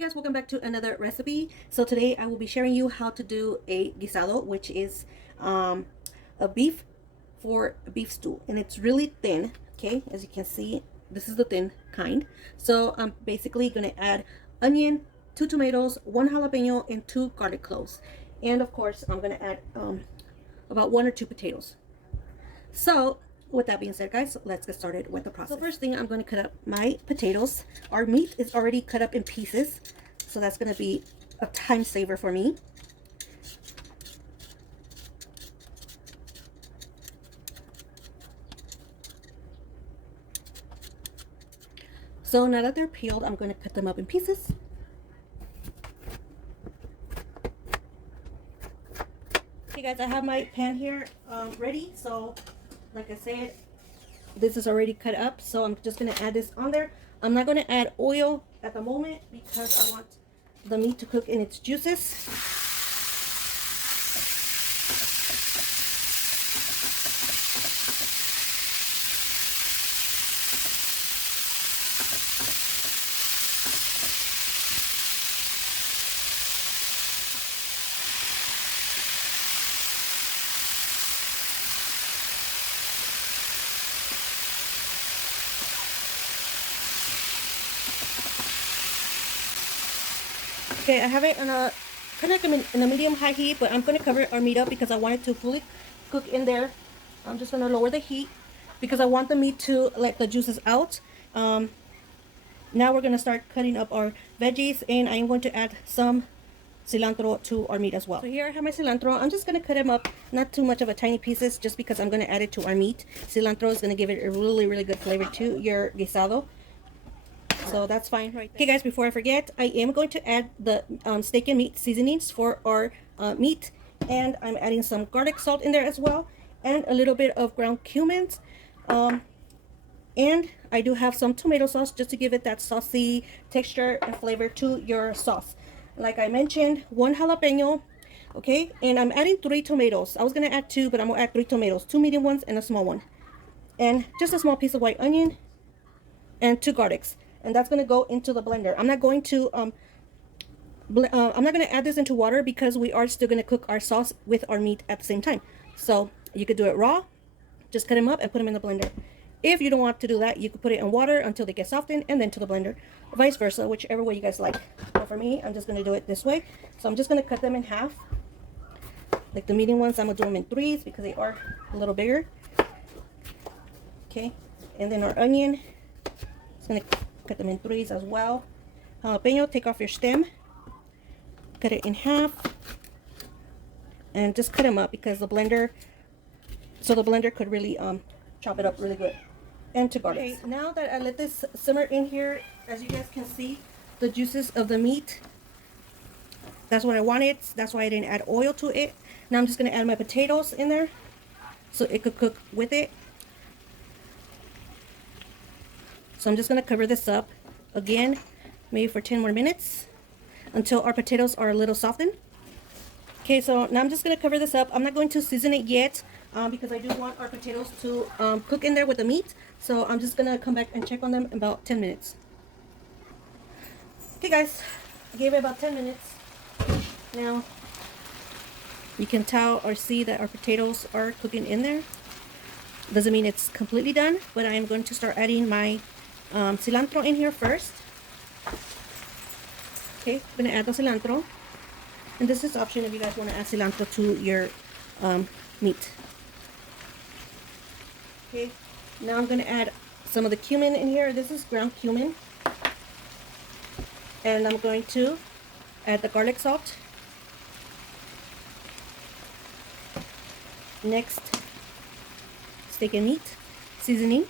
Hey guys, welcome back to another recipe. So today I will be sharing you how to do a guisado, which is a beef stew, and it's really thin. Okay, as you can see, this is the thin kind. So I'm basically gonna add onion, 2 tomatoes, 1 jalapeno, and 2 garlic cloves, and of course I'm gonna add about 1 or 2 potatoes. So with that being said, guys, let's get started with the process. So first thing, I'm going to cut up my potatoes. Our meat is already cut up in pieces, so that's going to be a time saver for me. So now that they're peeled, I'm going to cut them up in pieces. Okay guys, I have my pan here ready. So like I said, this is already cut up, so I'm just going to add this on there. I'm not going to add oil at the moment because I want the meat to cook in its juices. Okay, I have it on a kind of like in a medium-high heat, but I'm going to cover our meat up because I want it to fully cook in there. I'm just going to lower the heat because I want the meat to let the juices out. Now we're going to start cutting up our veggies, and I am going to add some cilantro to our meat as well. So here I have my cilantro. I'm just going to cut them up, not too much of a tiny pieces, just because I'm going to add it to our meat. Cilantro is going to give it a really good flavor to your guisado. So that's fine right there. Okay guys, before I forget, I am going to add the steak and meat seasonings for our meat, and I'm adding some garlic salt in there as well, and a little bit of ground cumin, and I do have some tomato sauce just to give it that saucy texture and flavor to your sauce. Like I mentioned, 1 jalapeno, okay, and I'm adding 3 tomatoes. I was gonna add 2, but I'm gonna add 3 tomatoes, 2 medium ones and a small one, and just a small piece of white onion and 2 garlics. And that's going to go into the blender. I'm not going to add this into water because we are still going to cook our sauce with our meat at the same time. So you could do it raw, just cut them up and put them in the blender. If you don't want to do that, you could put it in water until they get softened and then to the blender, or vice versa, whichever way you guys like. But for me, I'm just going to do it this way. So I'm just going to cut them in half. Like the medium ones, I'm going to do them in 3s because they are a little bigger. Okay, and then our onion, it's going to cut them in 3s as well. Jalapeno, take off your stem, cut it in half, and just cut them up because the blender, so the blender could really chop it up really good. And 2 garlics. Okay, now that I let this simmer in here, as you guys can see, the juices of the meat, that's what I wanted. That's why I didn't add oil to it. Now I'm just going to add my potatoes in there so it could cook with it. So I'm just going to cover this up again, maybe for 10 more minutes until our potatoes are a little softened. Okay, so now I'm just going to cover this up. I'm not going to season it yet because I do want our potatoes to cook in there with the meat. So I'm just going to come back and check on them in about 10 minutes. Okay guys, I gave it about 10 minutes. Now you can tell or see that our potatoes are cooking in there. Doesn't mean it's completely done, but I am going to start adding my cilantro in here first. Okay, I'm going to add the cilantro. And this is option if you guys want to add cilantro to your meat. Okay, now I'm going to add some of the cumin in here. This is ground cumin. And I'm going to add the garlic salt. Next, steak and meat seasoning.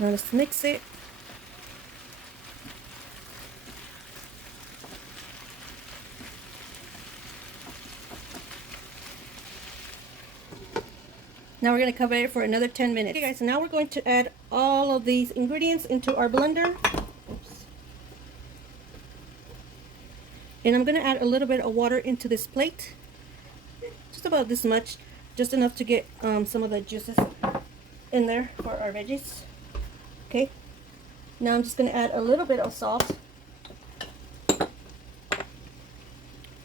Now let's mix it. Now we're going to cover it for another 10 minutes. Okay guys, so now we're going to add all of these ingredients into our blender. Oops. And I'm going to add a little bit of water into this plate. Just about this much. Just enough to get some of the juices in there for our veggies. Okay, now I'm just going to add a little bit of salt.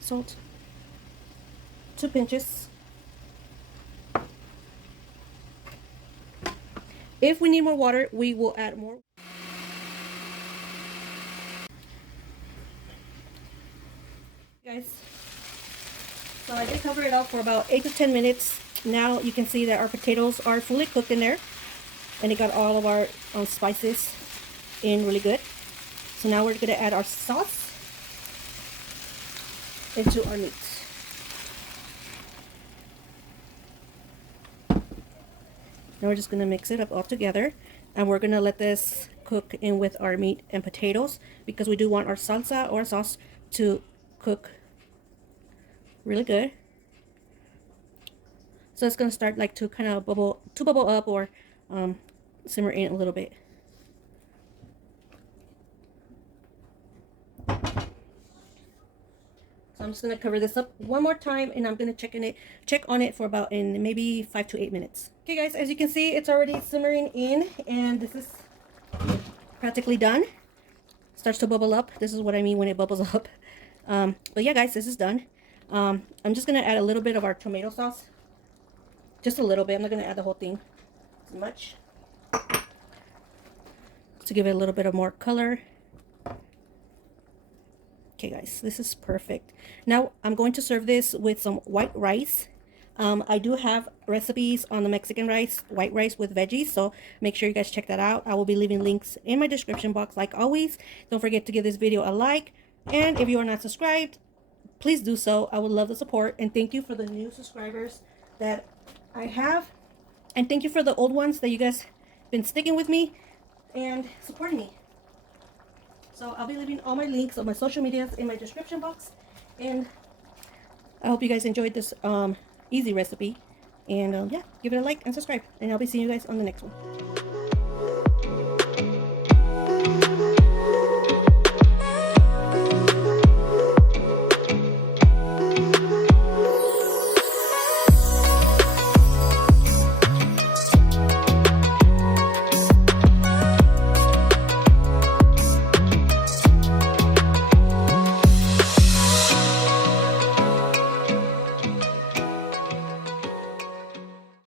Salt, 2 pinches. If we need more water, we will add more. Guys, so I did cover it up for about 8 to 10 minutes. Now you can see that our potatoes are fully cooked in there, and it got all of our spices in really good. So now we're going to add our sauce into our meat. Now we're just going to mix it up all together, and we're going to let this cook in with our meat and potatoes, because we do want our salsa or sauce to cook really good. So it's going to start like to kind of bubble up, or simmer in a little bit. So I'm just going to cover this up one more time, and I'm going to check on it for about in maybe 5 to 8 minutes. Okay guys, as you can see, it's already simmering in, and this is practically done. Starts to bubble up. This is what I mean when it bubbles up. But yeah guys, this is done. I'm just going to add a little bit of our tomato sauce. Just a little bit. I'm not going to add the whole thing as much, to give it a little bit of more color. Okay guys, this is perfect. Now I'm going to serve this with some white rice. I do have recipes on the Mexican rice, white rice with veggies, so make sure you guys check that out. I will be leaving links in my description box like always. Don't forget to give this video a like, and if you are not subscribed, please do so. I would love the support, and thank you for the new subscribers that I have, and thank you for the old ones that you guys been sticking with me and supporting me. So I'll be leaving all my links of my social medias in my description box, and I hope you guys enjoyed this easy recipe. And yeah, give it a like and subscribe, and I'll be seeing you guys on the next one.